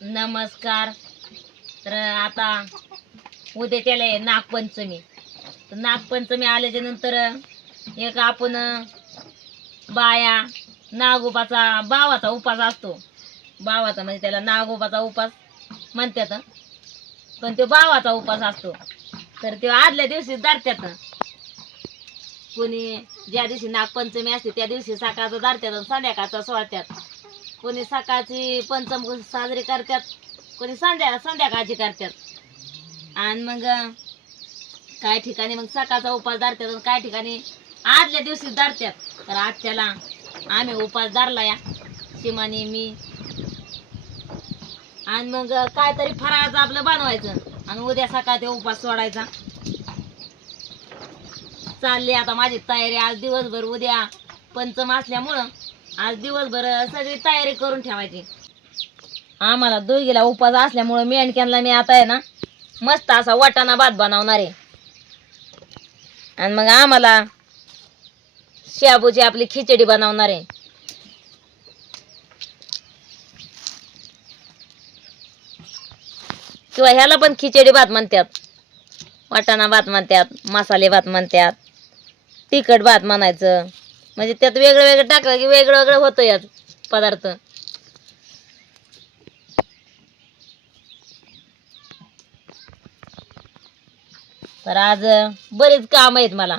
नमस्कार. तर आता उद्या त्याला आहे नागपंचमी. तर नागपंचमी आल्याच्यानंतर एक आपण बाया नागोबाचा बावाचा उपास असतो. बावाचा म्हणजे त्याला नागोबाचा उपास म्हणतात. पण तो बावाचा उपास असतो. तर तो आदल्या दिवशी धरत्यात कोणी ज्या दिवशी नागपंचमी असते त्या दिवशी सकाळचं धरत्यात आणि संध्याकाळचं सोडत्यात कोणी सकाळची पंचम साजरी करतात कोणी संध्या संध्याकाळची करतात. आणि मग काही ठिकाणी मग सकाळचा उपास धरतात आणि काही ठिकाणी आदल्या दिवशी धरतात. तर आजच्याला आम्ही उपास धरला या. शिमाने मी. आणि मग काहीतरी फराळाचं आपलं बनवायचं आणि उद्या सकाळ ते उपास सोडायचा. चालली आता माझी तयारी आज दिवसभर उद्या पंचम असल्यामुळं आज दिवसभर सगळी तयारी करून ठेवायची. आम्हाला दोघीला उपास असल्यामुळं मेंढक्यांना मी आता आहे ना मस्त असा वाटाणा भात बनवणार आहे. आणि मग आम्हाला शाबूची आपली खिचडी बनवणार आहे. किंवा ह्याला पण खिचडी भात म्हणतात. वाटाणा भात म्हणतात मसाले भात म्हणतात तिखट भात म्हणायचं. म्हणजे त्यात वेगळं वेगळं टाकलं की वेगळं वेगळं होतं यात पदार्थ. तर आज बरेच काम आहेत मला.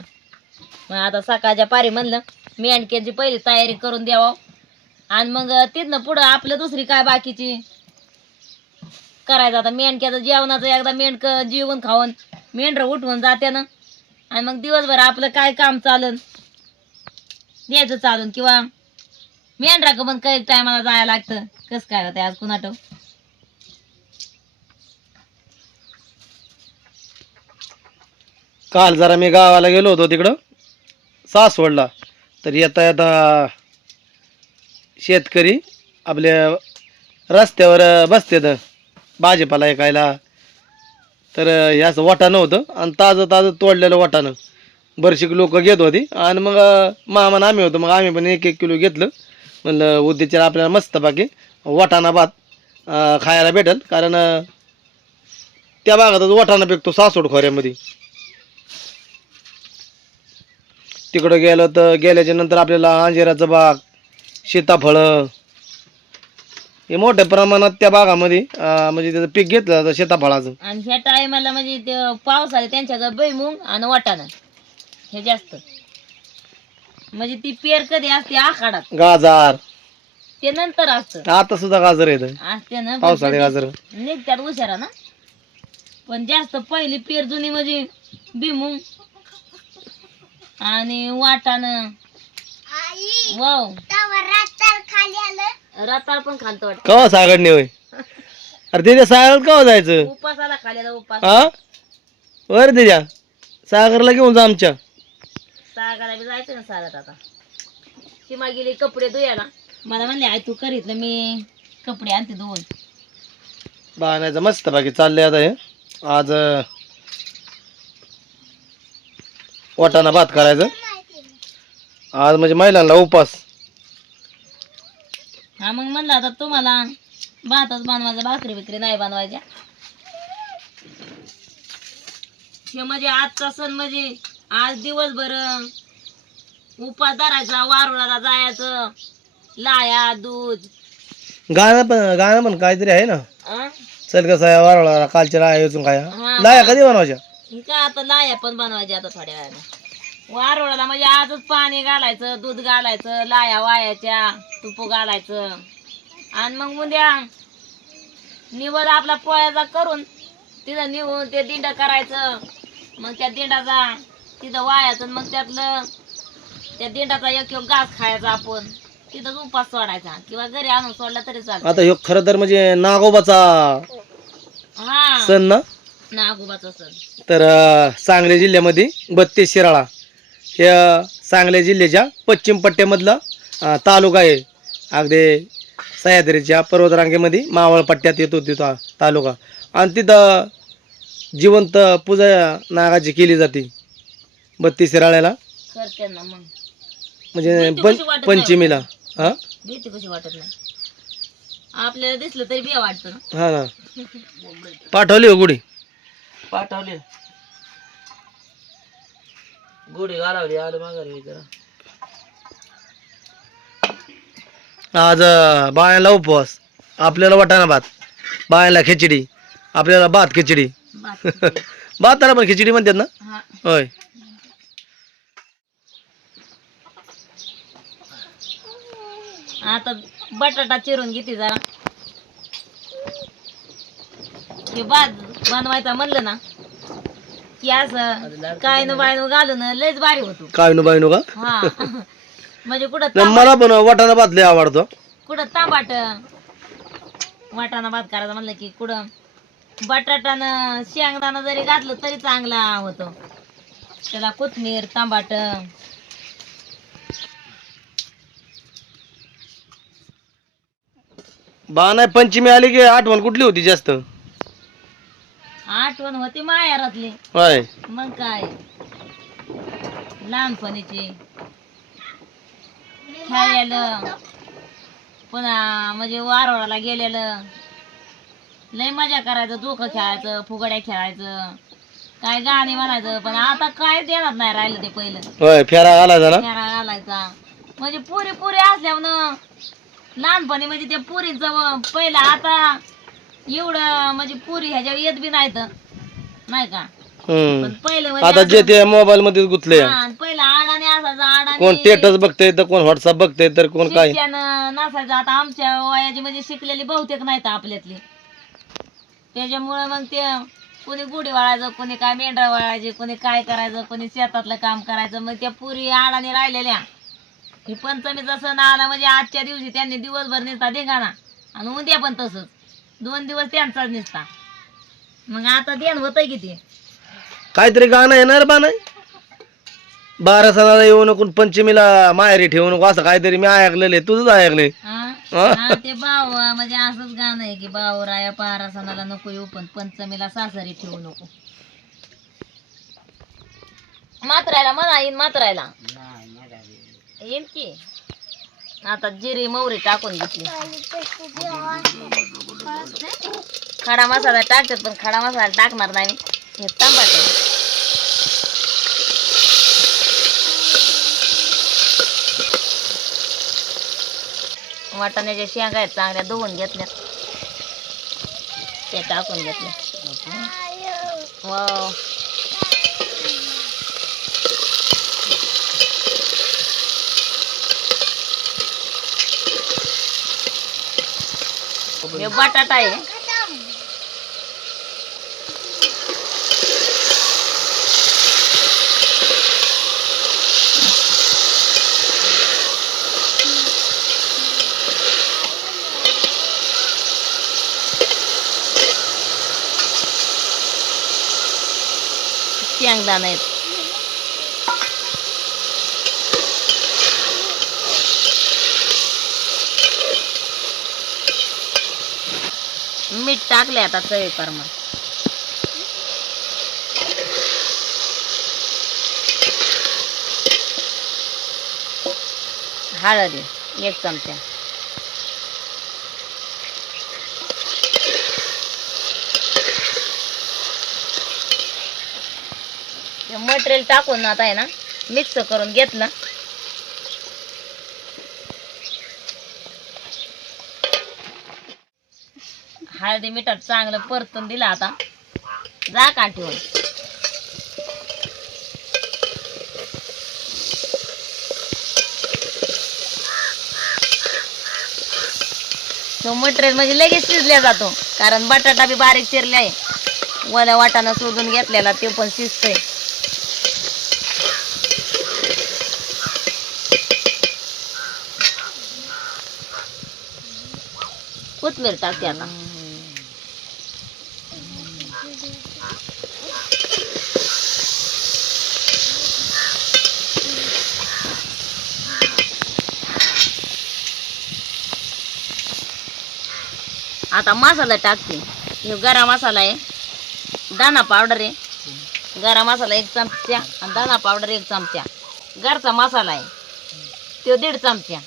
मग आता सकाळच्या पारी म्हणलं मेंढक्यांची पहिली तयारी करून द्यावं. आणि मग तिथनं पुढं आपलं दुसरी काय बाकीची? करायचं आता. मेंढक्याचं जेवणाचं एकदा मेंढक जेवण खाऊन मेंढरं उठवून जाते ना आणि मग दिवसभर आपलं काय काम चालन? द्यायचं चालून किंवा मेंढरा का पण काही टायमाला जायला लागतं. कस काय होतं आज कुणाटो काल जरा मी गावाला गेलो होतो तिकडं. सासवडला. तर येता येता शेतकरी आपल्या रस्त्यावर बसतात भाजीपाला ऐकायला. तर हे असं वाटाणं होतं आणि ताजं ताजं तोडलेलं वाटाणं. बरशीक लोक घेत होती. आणि मग मामान आम्ही होतो. मग आम्ही पण एक एक किलो घेतलं. म्हणलं उद्याच्या आपल्याला मस्त बाकी वाटाणा भात खायला भेटेल. कारण त्या भागातच वाटाणा पिकतो सासवड खोऱ्यामध्ये. तिकडं गेलं तर गेल्याच्यानंतर आपल्याला अंजिराचं बाग सीताफळं हे मोठ्या प्रमाणात त्या भागामध्ये म्हणजे त्याचं पीक घेतलं जातं सीताफळाचं. आणि ह्या टायमाला म्हणजे ते त्यांच्याकडे भुईमुंग आणि वाटाणा. हे जास्त. म्हणजे ती पेर कधी असते आखाडात. गाजर. ते नंतर असतं. आता सुद्धा गाजर येतं असते ना पण पावसाळी गाजर. निघत्यात उशारा ना. पण जास्त पहिली पेर जुनी म्हणजे बिमुंग आणि वाटाणं. वाव. रताळ पण खालतो वाटत. कवा सागडणे होय? अरे त्याच्या सागरात कवा जायचं? उपासाला खालेला उपास. हा? वर त्याच्या सागरला घेऊन जा आमच्या. सागाला बी जायचं ना सागात आता. सीमा गेली कपडे धुयाला मला म्हणले आई तू करीतलं मी कपडे आणते धुवून बाणायचं मस्त बाकी चाललंय आता हे. आज अं, वाटाणा भात करायचं. आज म्हणजे महिलांना उपास. हा मग म्हणलं आता तुम्हाला भातच बनवायचा भाकरी बिकरी नाही बनवायच्या. हे म्हणजे आजचा सण म्हणजे आज दिवसभर उपास धरायचा वारुळाला जायचं. लाया दूध. गाणं पण गाणं पण काहीतरी आहे ना? अं? चल कसं आहे वारवळा कालच्या लाया वेचून काय हा. लाया कधी बनवायच्या? काय आता लाया पण बनवायच्या आता थोड्या वेळाने. वारुळाला म्हणजे आजच पाणी घालायचं दूध घालायचं लाया वायाच्या तुप घालायचं. आणि मग उद्या निवड आपला पोळ्याचा करून तिथं निवून ते दिंड करायचं. मग त्या दिंडाचा तिथं वायाचं आणि मग त्यातलं त्या दिंडाचा एक एक घास खायचा आपण. तिथंच उपास सोडायचा. किंवा घरी आणून सोडला तरी चालतं आता ह्यो खरं तर म्हणजे नागोबाचा हा. सण ना? नागोबाचा सण. तर अं, सांगली जिल्ह्यामध्ये बत्तीस शिराळा. हे अं, सांगली जिल्ह्याच्या पश्चिम पट्ट्यामधला अं, तालुका आहे. अगदी सह्याद्रीच्या पर्वतरांगेमध्ये मावळ पट्ट्यात येतो तिथं तालुका. आणि तिथं जिवंत पूजा नागाची केली जाते. बत्तीस शिराळ्याला करते ना मग. म्हणजे भीती पं वाटत पंचमीला. हा? भीती कशी वाटत नाही. आपल्याला दिसलं तरी बी वाटतं ना. हा ना. पाठवली हो गुढी. पाठवले. गुढी घालावली आलं माघारी जरा. आज अं, बायांना उपवास. आपल्याला वाटाणा भात. बायांना खिचडी. आपल्याला भात खिचडी. भाताला पण खिचडी म्हणतात ना? हा. होय. आता बटाटा चिरून घेते जरा. हे भात बनवायचा म्हणलं ना की असं काय न बाय घालून लयच भारी होतो. काय नु बाई नु का? हा. म्हणजे कुठं नाही, तांबा- मला पण वाटाणा भात लय आवडतो. कुठं तांबाट वाटाणा भात करायचा म्हणलं की कुठं बटाटानं शेंगदाणा जरी घातलं तरी चांगला होतो. त्याला कोथमीर तांबाट बा नाही पंचमी आली की आठवण कुठली होती जास्त? आठवण होती मायारातली. होय. मग काय? लहानपणीची. खेळलेलं. पुन्हा म्हणजे वारवाडाला गेलेलं. लय मजा करायचं चोखं खेळायचं फुगड्या खेळायचं. काय गाणी म्हणायचं पण आता काय देणार नाही राहिलं ते पहिलं. होय फेरा खेळा घालायचा. म्हणजे पुरी पुरी असल्यावर लहानपणी म्हणजे त्या पुरीचं पहिलं आता एवढं म्हणजे पुरी ह्याच्या येत बी नाही तर नाही का? हम्म. पण पहिलं आता म्हणजे जे ते मोबाईल मध्ये गुंतले. हा, आणि पहिला आडाने असायचा कोण आडाने स्टेटस बघतय तर कोण व्हॉट्सअप बघतय तर कोण काय? शिक्षण नसायचं. आता आमच्या वयाची म्हणजे शिकलेली बहुतेक नाहीत आपल्यातली. त्याच्यामुळं मग ते कोणी गुढी वाळायचं कोणी काय मेंढरा वाळायचे कोणी काय करायचं कोणी शेतातलं काम करायचं. मग त्या पुरी आडाने राहिलेल्या. ही पंचमीचा सण आला म्हणजे आजच्या दिवशी त्यांनी दिवसभर निसता धिंगाणा आणि उद्या पण तसंच. दोन दिवस त्यांचाच निसता. मग आता ध्यान होतंय किती काहीतरी गाणं येणार बा नाही? बारा सणाला येऊ नको पंचमीला माहेरी ठेवू नको असं काहीतरी मी ऐकलेले तुझंच ऐकले हा? हा? हा, ते भाऊ म्हणजे असंच गाणं आहे की भाऊ राया पारा सणाला नको येऊ पण पंचमीला सासरी ठेवू नको. मात्रायला म्हणा येईन मात्रायला येईन की? आता जिरी मोहरी टाकून घेतली. खडा मसाला टाकतात पण खडा मसाला टाकणार नाही. हे तांबट. वाटाण्याच्या शेंगा आहेत चांगल्या धुवून घेतल्या ते टाकून घेतले. वाव. हे बटाटा आहे. शेंगदाणा आहेत. मीठ टाकले आता चवीपर मग हळद एक चमचा. मटेरियल टाकून आता आहे ना मिक्स करून घेतलं. हळदी मिठात चांगलं परतून दिलं आता. जा का ठेवून तो मटेरियल म्हणजे लगेच शिजल्या जातो. कारण बटाटा बी बारीक चिरले आहे. वल्या वाटाणा शोधून घेतलेला ते पण शिजतंय. कोथमीर टाकते आता. आता मसाला टाकते. हे गरम मसाला आहे. दाणा पावडर आहे. गरम मसाला एक चमचा आणि दाणा पावडर एक चमचा. घरचा मसाला आहे. तो दीड चमचा.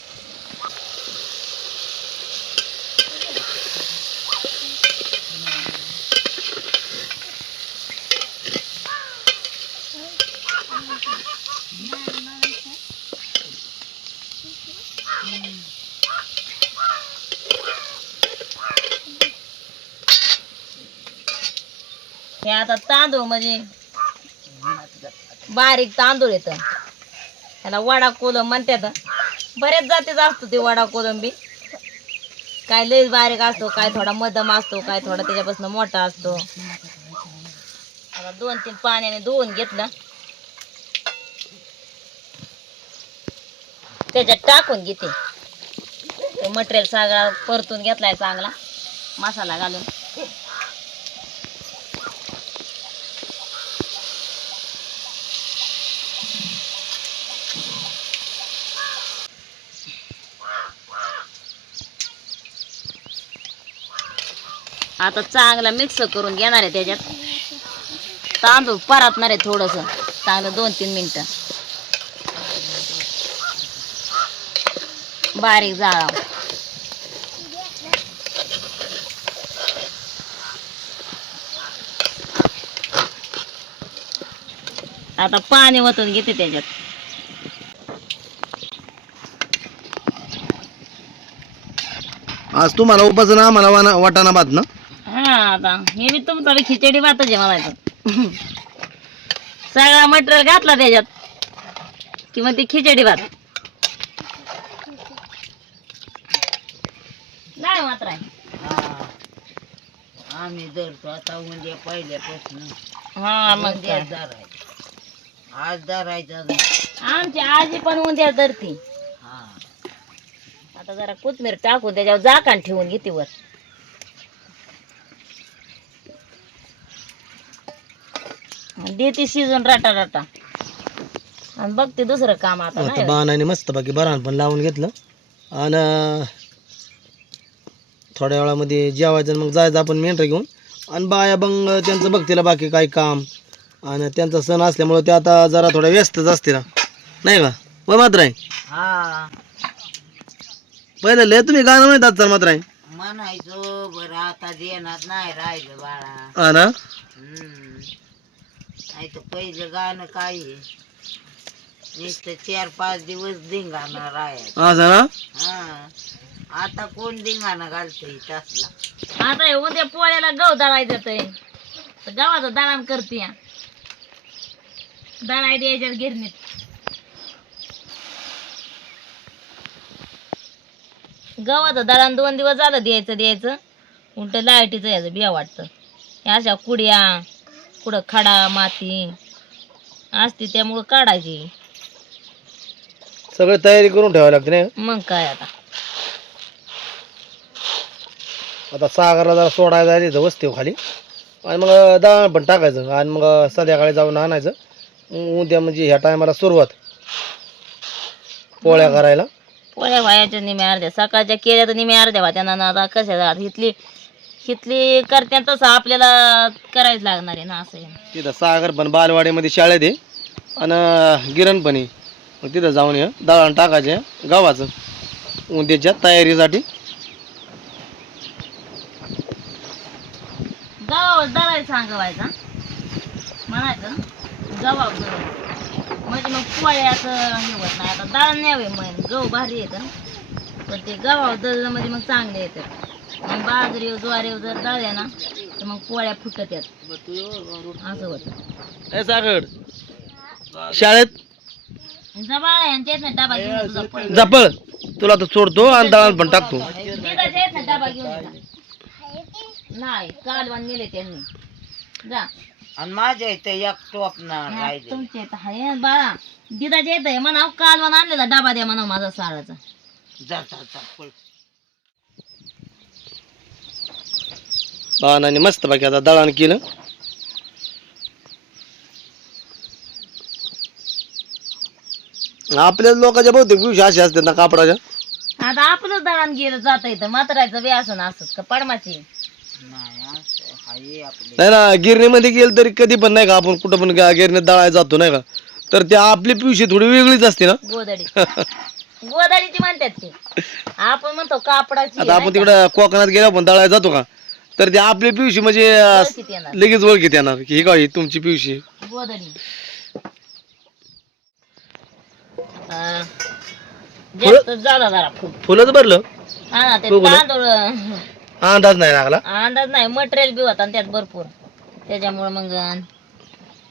आता तांदूळ म्हणजे बारीक तांदूळ येत. त्याला वडा कोलम म्हणतात. बरेच जातीच असतो ते वडा कोलंबी काय लय बारीक असतो काय थोडा मध्यम असतो काय थोडा त्याच्यापासून मोठा असतो. आता दोन तीन पाण्याने धुवून घेतलं. त्याच्यात टाकून घेते. ते मटेरियल सगळा परतून घेतलाय चांगला. मसाला घालून. आता चांगला मिक्स करून घेणार आहे त्याच्यात. तांदूळ परतणार आहे थोडस. चांगलं दोन तीन मिनटं. बारीक जाळा. आता पाणी वतून घेते त्याच्यात. आज तुम्हाला उपासना आम्हाला वाटाणा भात ना? आता हे मी तुमचा बी खिचडी भातच आहे म्हणायचं सगळा मटेरियल घातला त्याच्यात. किंवा ती खिचडी भात. नाही मात्र आम्ही धरतो आता उद्या पहिल्यापासून. हा मग. धरायचं. आज धरायचं आमची आजी पण उद्या धरती. हा. आता जरा कोथमीर टाकून त्याच्यावर झाकण ठेवून घेते वर. देते शिजून राटा राटा. आणि बघते दुसरं काम आता आता नाही बाणाने मस्त बाकी बरान पण लावून घेतलं. आणि थोड्या वेळामध्ये जेवायचं आणि मग जायचं आपण मेंढर घेऊन. आणि बाया मग त्यांचं बघतील बाकी काय काम. आणि त्यांचा सण असल्यामुळे ते आता जरा थोड्या व्यस्तच असतील. नाही का? व मात्र आहे हा. पहिले लय तुम्ही गाणं म्हणतात तर मात्र आहे म्हणायचो बरं आता देणार नाही राहिलं बाळा. हा ना? हम्म. नाही तर पहिलं गाणं काय आहे? नुसतं चार पाच दिवस धिंगाणं राहायचं. ना हा. आता कोण धिंगाणं घालतंय तसला? आता हे उद्या पोळ्याला गहू दळायचं ते तर गव्हाचं दळण करते. दळाय द्यायच्या गिरणीत. गव्हाचं दळण दोन दिवस झालं द्यायचं द्यायचं. उलट लाईटीचं यायचं बिया वाटतं. ह्या अशा कुड्या. कुठं खडा माती असते त्यामुळं काढायची. सगळी तयारी करून ठेवावी लागते नाही मग काय आता? आता सागरला जरा सोडायला जायचं इथं वस्तीवर खाली आणि मग दळण पण टाकायचं. आणि मग संध्याकाळी जाऊन आणायचं. मग उद्या म्हणजे ह्या टायमाला सुरुवात. पोळ्या करायला. पोळ्या व्हायच्या निम्या अर्ध्या. सकाळच्या केल्या तर निम्या अर्ध्या व्हात्या ना आता कशा जात? हिथली करत्या तसं आपल्याला करायच लागणार आहे ना असं आहे तिथं सागर पण बालवाडीमध्ये शाळेत आहे. आणि गिरण पण आहे. मग तिथं जाऊन ये. दळण टाकायचे गावाचं उद्याच्या तयारीसाठी. गव्हावर दळायला सांगवायचा म्हणायचं दळायचं म्हणजे मग पोळ्या असं हे होत नाही. आता दळण न्यावे मग गहू भारी येतं. पण ते गव्हावर दळलं म्हणजे मग चांगले येतात मग बाजरी ज्वारी जर दळल्या ना तर मग पोळ्या फुटत येत. असं होतं. ए सागर शाळेत? जबाळ यांच्या येत नाही डबा घेऊन तुझा पळ. जपळ तुला तर सोडतो आणि दळण पण टाकतो. नाही डबा घेऊन येता. नाही कालवान नेले त्यांनी. जा. आणि माझ्या इथं एक राहिले. इथं आहे. बाळा दिदाच्या येत आहे म्हणा कालवान आणलेला डबा द्या म्हणा माझा साळाचा जाता जा पळ. बाणाने मस्त बाकी आता दळण केलं. आपल्या लोकांच्या बहुतेक पिवशी अशा असतात ना कापडाच्या. आता आपलं दळण गेलं जात येतं मात्रायचं बी असं ना असंच का पडमाची? नाही असं ना गिरणीमध्ये गेलं तरी कधी पण नाही का आपण कुठं पण गा- गिरणीत दळायला जातो नाही का? तर ते आपली पिवशी थोडी वेगळीच असते ना. गोदडी गोदडीची म्हणतात ते. आपण म्हणतो कापडाची आता आपण तिकडं कोकणात गेल्यावर पण दळायला जातो का? तर ते आपली पिवशी म्हणजे अं, किती येणार. लगेच ओळखीत येणार. की ही का ही तुमची पिवशी. आता जास्त झाला जरा फुलंच भरलं? हा ना ते बघू ना. तांदूळ. अंदाज नाही लागला. अंदाज नाही. मटेरियल बी होता ना त्यात भरपूर. त्याच्यामुळे मग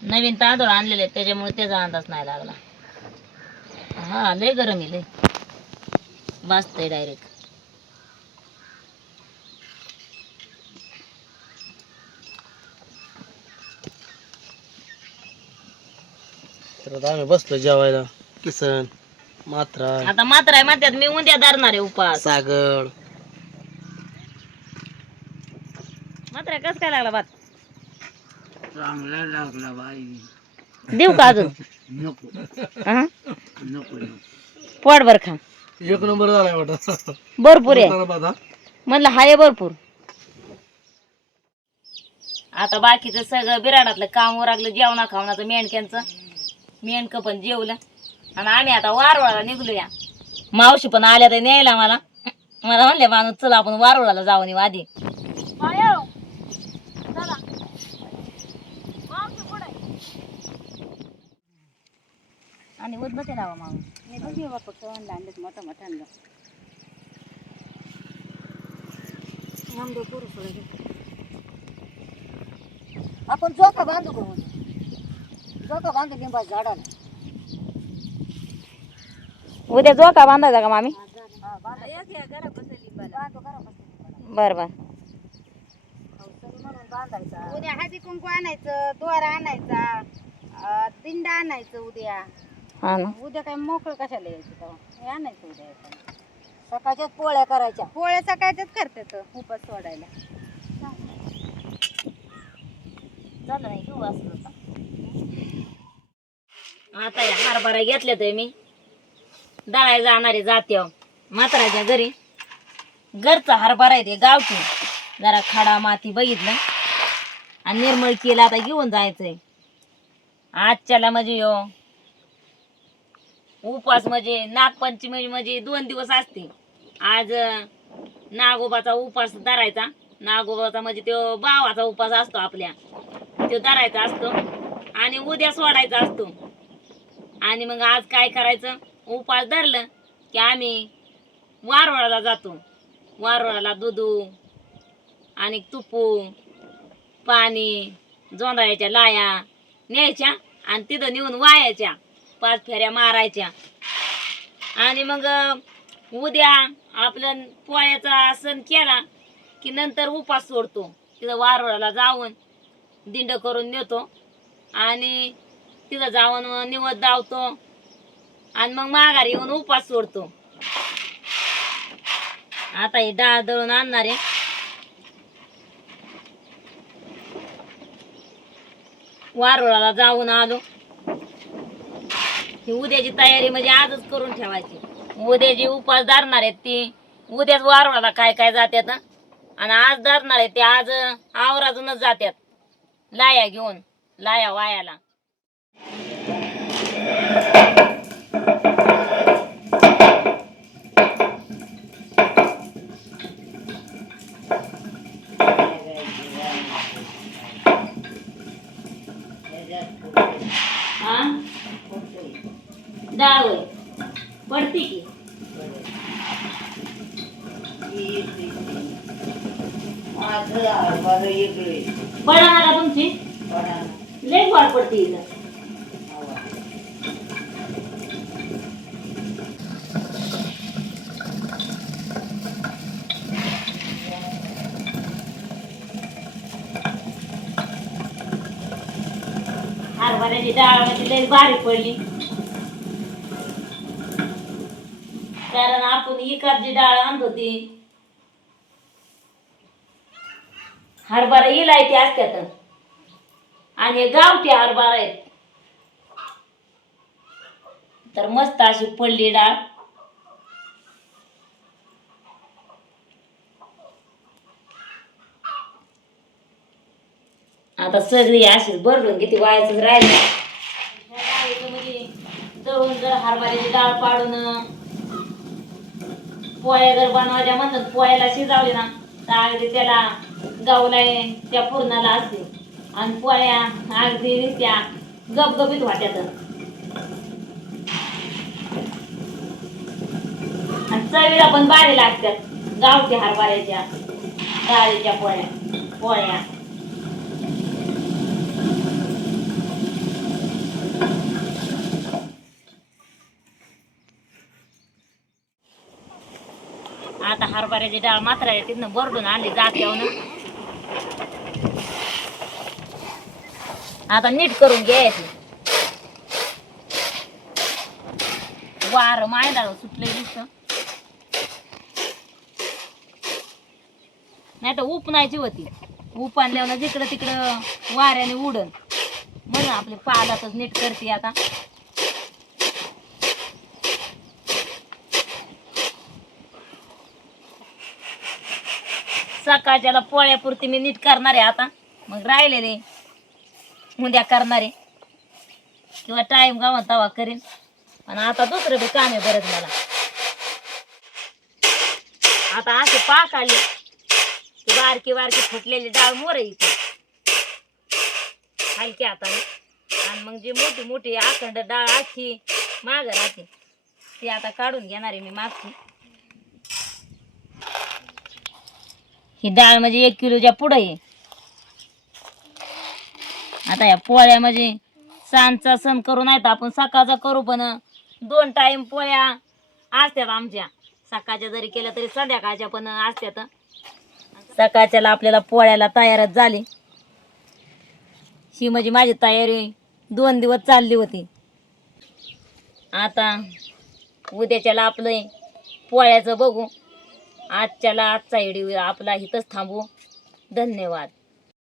नवीन तांदूळ आणलेले आहेत. त्याच्यामुळे त्याचा अंदाज नाही लागला. हा लय गरम आहे लय. भाजतंय डायरेक्ट तर आता आम्ही बसलो जेवायला. किसन मात्रा आता मात्र आहे म्हणतात मी उद्या धरणार आहे उपास. सागड मात्र कस काय लागला भात? चांगला लागला बाई. देऊ का अजून? नको. हा? नको नको. पोट बर खा. एक नंबर झालाय वाटत. भरपूर आहे. म्हणलं हाय भरपूर. आता बाकीचं सगळं बिराडातलं काम उरकलं जेवणा खावणाचं मेंढक्यांचं. मेंढकं पण जेवलं. आणि आम्ही आता वारवळाला निघलोया. मावशी पण आल्या तर न्यायला मला. मला म्हणले माणूस चला आपण वारवळाला जाऊन येऊ आधी आणि उद बसे राहा माणूस मोठा मोठा आपण झोका बांधू का झाडाला. उद्या झोका बांधायचा का मामी? बर बर. उद्या हळदी कुंकू आणायचं दोरा आणायचा अं, दिंडा आणायचं उद्या. हा ना. उद्या काय मोकळं कशाला यायचं तेव्हा? हे आणायचं उद्या येताना. सकाळच्याच पोळ्या करायच्या. पोळ्या सकाळच्याच करतात उपास सोडायला. झालं नाही घेऊ असं आता. या हरभरा घेतले तर मी दळाय जाणारे जाते म्हाताऱ्याच्या घरी. घरचा हरभरा आहे ते गावठी जरा खडा माती बघितलं. आणि निर्मळ केला आता घेऊन जायचंय. आजच्याला म्हणजे यो उपवास म्हणजे नागपंचमी म्हणजे दोन दिवस असते. आज नागोबाचा उपास धरायचा. नागोबाचा म्हणजे तो भावाचा उपास असतो आपल्या. तो धरायचा असतो. आणि उद्या सोडायचा असतो. आणि मग आज काय करायचं? उपास धरलं की आम्ही वारवळाला जातो. वारवळाला दुधू आणि तुपू पाणी जोंधळ्याच्या लाया न्यायच्या आणि तिथं नेऊन वायाच्या. पाच फेऱ्या मारायच्या. आणि मग उद्या आपलं पोळ्याचा सण केला की नंतर उपास सोडतो. तिथं वारवळाला जाऊन दिंड करून नेतो. आणि तिथं जाऊन निवत धावतो. आणि मग माघारी येऊन उपास सोडतो. आता हे डाळ दळून आणणार आहे. वारुळाला जाऊन आलो. ही उद्याची तयारी म्हणजे आजच करून ठेवायची. उद्या जी उपास धरणार आहेत ती. उद्याच वारुळाला काय काय जात्यात? आणि आज धरणार आहेत ते आज आवराजूनच जात्यात. लाया घेऊन लाया वायाला. Thank you. हरभऱ्याची डाळ म्हणजे लय भारी पडली. कारण आपण इकडची डाळ आणत होती. हरभरा इलायती असत्यात. आणि हे गावठी हरभरा आहेत. तर मस्त अशी पडली डाळ. आता सगळी अशीच भरडून किती व्हायचं राहिलं. म्हणजे दळून जर हरभऱ्याची डाळ पाडून पोळ्या जर बनवायच्या म्हणतात पोळ्याला शिजावली ना तर अगदी त्याला गावलाय त्या पुरणाला असते. आणि पोळ्या अगदी नुसत्या गपगपीत वाट्यात. आणि चवीला पण भारी लागतात गावठी हरभऱ्याच्या डाळीच्या पोळ्या पोळ्या आता हरभऱ्याची डाळ मात्राच्या तिथनं बरडून आणली जात्यावनं. आता नीट करून घ्यायची. वार मायदाळ सुटले दिसत नाही तर उपनायची होती उप आणल्यावर जिकडं तिकडं वाऱ्याने उडन. म्हणून आपले पालातच नीट करते आता. सकाळच्याला पोळ्यापुरती मी नीट करणार आहे आता. मग राहिलेले. उद्या करणारे किंवा टाईम गावा तवा करीन. पण आता दुसरं बी काम आहे बरंच मला. आता असे पाक आले. की बारकी बारकी फुटलेली डाळ मोर इथे. हलकी आता आणि मग जी मोठी मोठी अखंड डाळ आखी माग राहते. ती आता काढून घेणार आहे मी मागची. ही डाळ म्हणजे एक किलोच्या पुढं आहे. आता या पोळ्या म्हणजे सांजचा सण करू नाही तर आपण सकाळचा करू पण. दोन टाईम पोळ्या असतात आमच्या. सकाळच्या जरी केल्या तरी संध्याकाळच्या पण असतात. सकाळच्याला आपल्याला पोळ्याला तयारच झाली. ही म्हणजे माझी तयारी. दोन दिवस चालली होती. आता उद्याच्याला आपलं पोळ्याचं बघू. आजच्याला आजचा व्हिडिओ आपला इथंच थांबू. धन्यवाद.